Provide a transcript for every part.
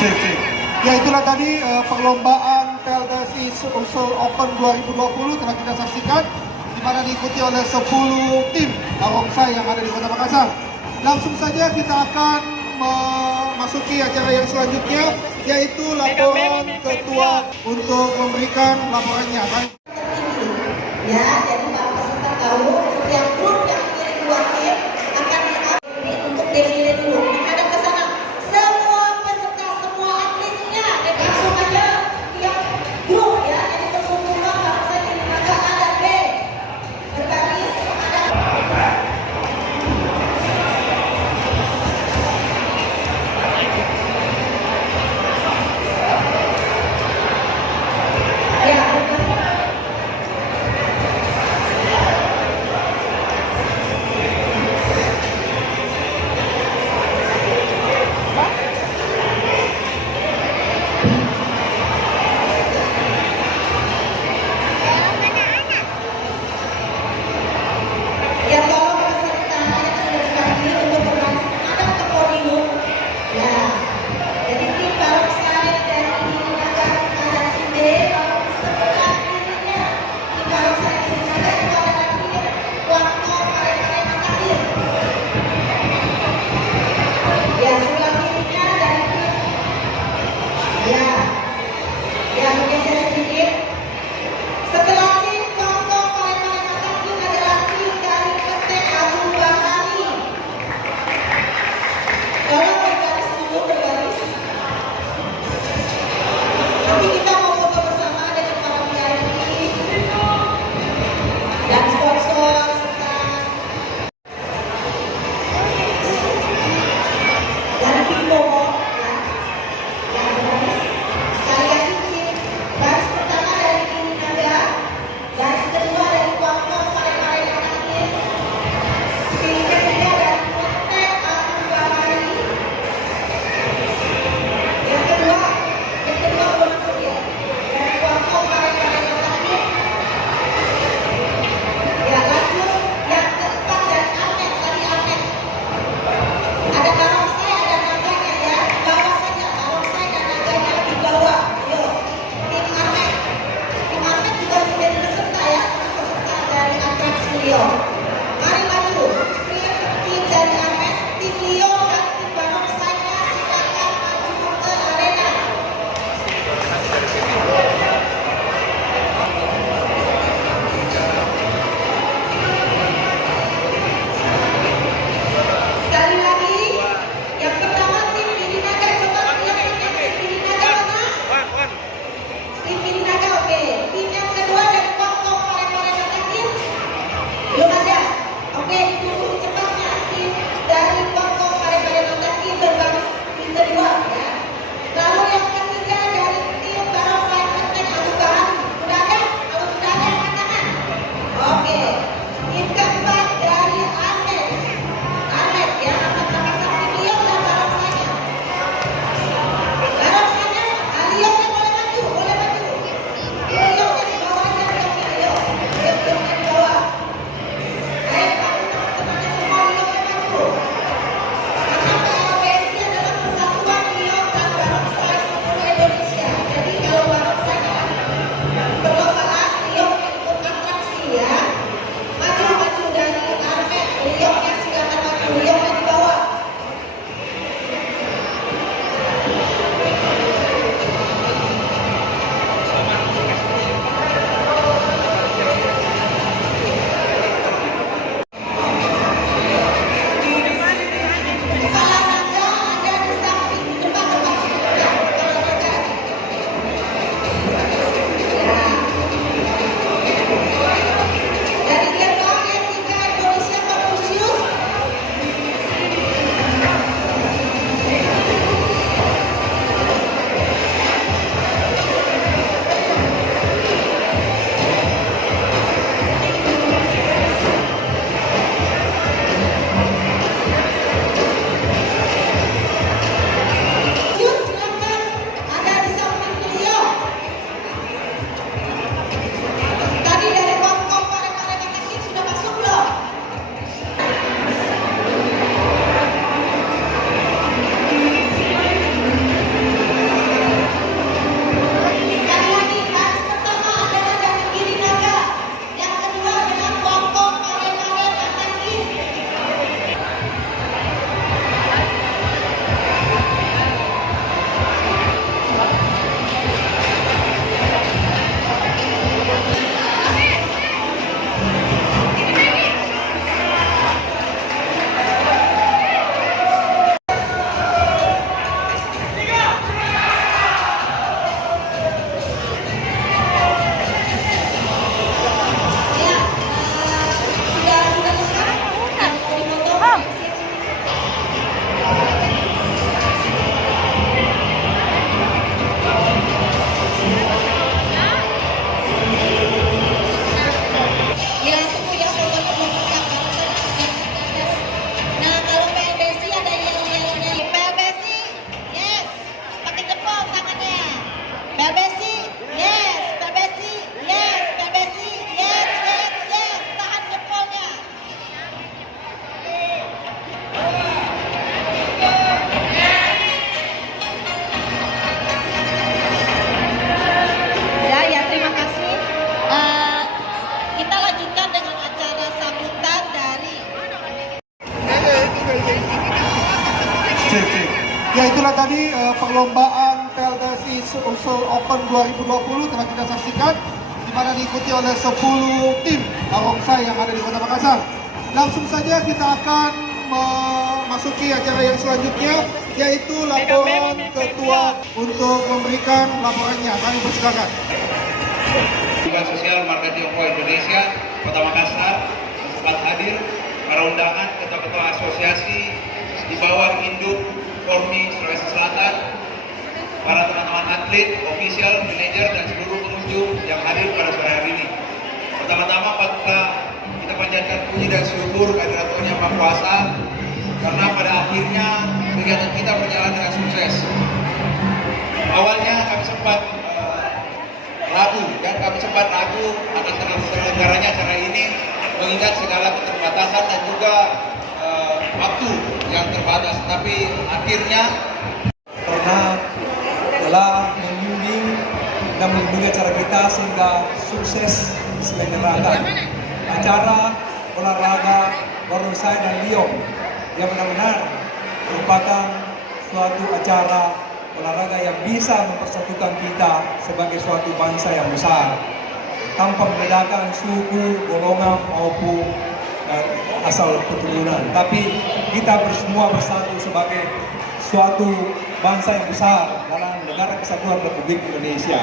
Sip, sip. Ya itulah tadi perlombaan TLDSI Usul Open 2020 telah kita saksikan, di mana diikuti oleh 10 tim barongsai yang ada di Kota Makassar. Langsung saja kita akan memasuki acara yang selanjutnya, yaitu laporan ketua untuk memberikan laporannya. Ya, jadi para peserta tahu setiap grup yang mengirim 2 tim akan ini untuk defile dulu. Menghadap ke sana. Semua peserta, semua atletnya, dan langsung aja tiap grup ya. Jadi berkumpulkan barongsai di maka A dan B. Berbaris ada. Ya, tadi perlombaan TLDSI Sulsel Open 2020 telah kita saksikan, di mana diikuti oleh 10 tim barongsai yang ada di Kota Makassar. Langsung saja kita akan memasuki acara yang selanjutnya, yaitu laporan ketua untuk memberikan laporannya. Kami persilakan. Hubungan Sosial Marga Tionghoa Indonesia Kota Makassar sempat hadir para undangan ketua-ketua asosiasi di bawah induk Formi Sulawesi Selatan, para teman-teman atlet, official, manajer, dan seluruh pengunjung yang hadir pada sore hari ini. Pertama-tama kita panjatkan puji dan syukur kehadirat Yang Maha Kuasa, karena pada akhirnya kegiatan kita berjalan dengan sukses. Awalnya kami sempat ragu akan terselenggaranya acara ini, mengingat segala keterbatasan dan juga waktu yang terbatas. Tapi akhirnya karena telah membimbing dan melindungi acara kita sehingga sukses diselenggarakan acara olahraga barongsai dan liong yang benar-benar merupakan suatu acara olahraga yang bisa mempersatukan kita sebagai suatu bangsa yang besar tanpa membedakan suku, golongan maupun asal keturunan, tapi kita semua bersatu sebagai suatu bangsa yang besar dalam negara kesatuan Republik Indonesia.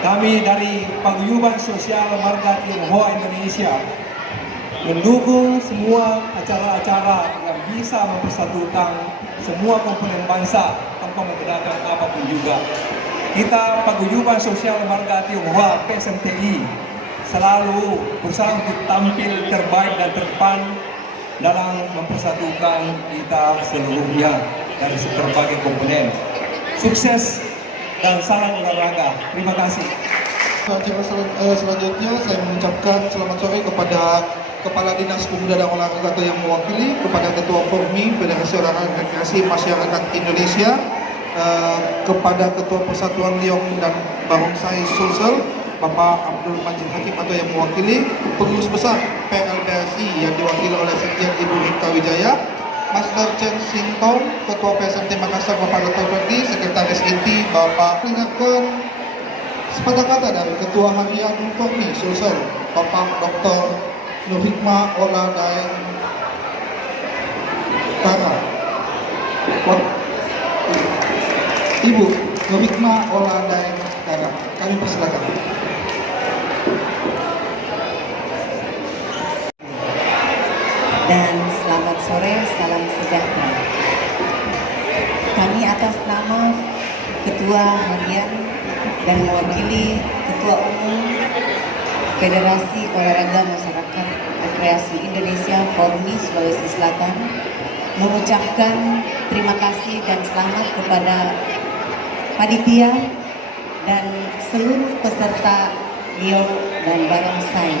Kami dari Paguyuban Sosial Marga Tionghoa Indonesia mendukung semua acara-acara yang bisa mempersatukan semua komponen bangsa tanpa membedakan apapun juga. Kita Paguyuban Sosial Marga Tionghoa PSMTI selalu berusaha untuk tampil terbaik dan terdepan dalam mempersatukan kita seluruhnya dari berbagai komponen. Sukses dan salam olahraga. Terima kasih. Acara selanjutnya saya mengucapkan selamat sore kepada Kepala Dinas Pemuda dan Olahraga atau yang mewakili, kepada Ketua Formi Federasi Olahraga Rekreasi Masyarakat Indonesia, kepada Ketua Persatuan Liong dan Barongsai Sulsel Bapak Abdul Majid Hakim atau yang mewakili, Pengurus Besar PLBSI yang diwakili oleh Sekjen Ibu Rika Wijaya, Master Chen Singtong, Ketua PSMT Makassar Bapak Dr. Ferdi, Sekretaris Inti Bapak. Ingatkan sepatah kata dari Ketua Harian Formi Sulsel Bapak Dr. Nur Hikmah Ola Daeng Tara. Ibu Nur Hikmah Ola Daeng Tara, kami persilakan. Dan selamat sore, salam sejahtera. Kami atas nama Ketua Harian dan mewakili Ketua Umum Federasi Olahraga Masyarakat Rekreasi Indonesia Formi Sulawesi Selatan mengucapkan terima kasih dan selamat kepada panitia dan seluruh peserta liong dan barongsai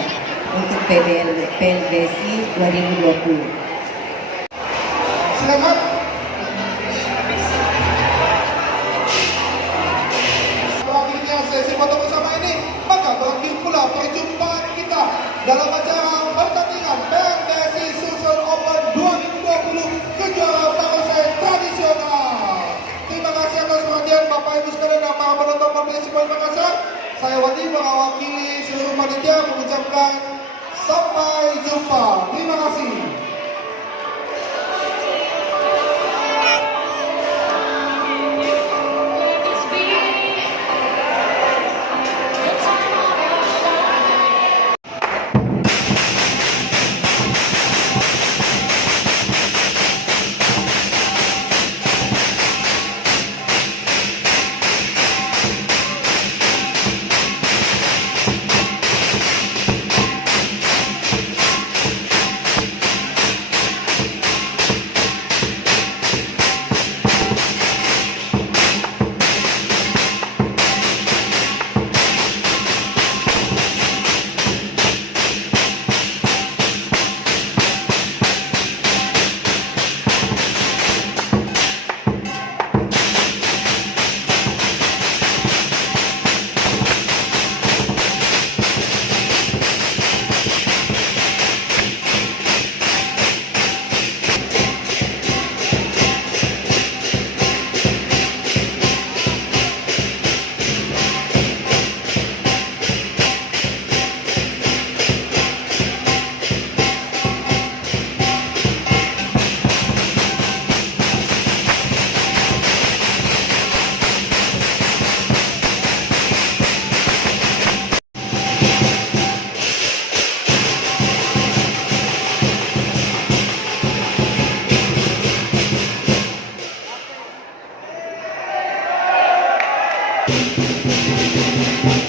untuk PLDSI 2020. Silakan. Akhirnya sesi foto bersama ini, maka berakhir pula perjumpaan kita dalam acara pertandingan PLDSI Sulsel Open 2020 kejuaraan barongsai tradisional. Terima kasih atas perhatian Bapak Ibu sekalian dan para penonton Public Point Makassar. Saya Wadi mewakili seluruh panitia mengucapkan sampai jumpa. Terima kasih. Thank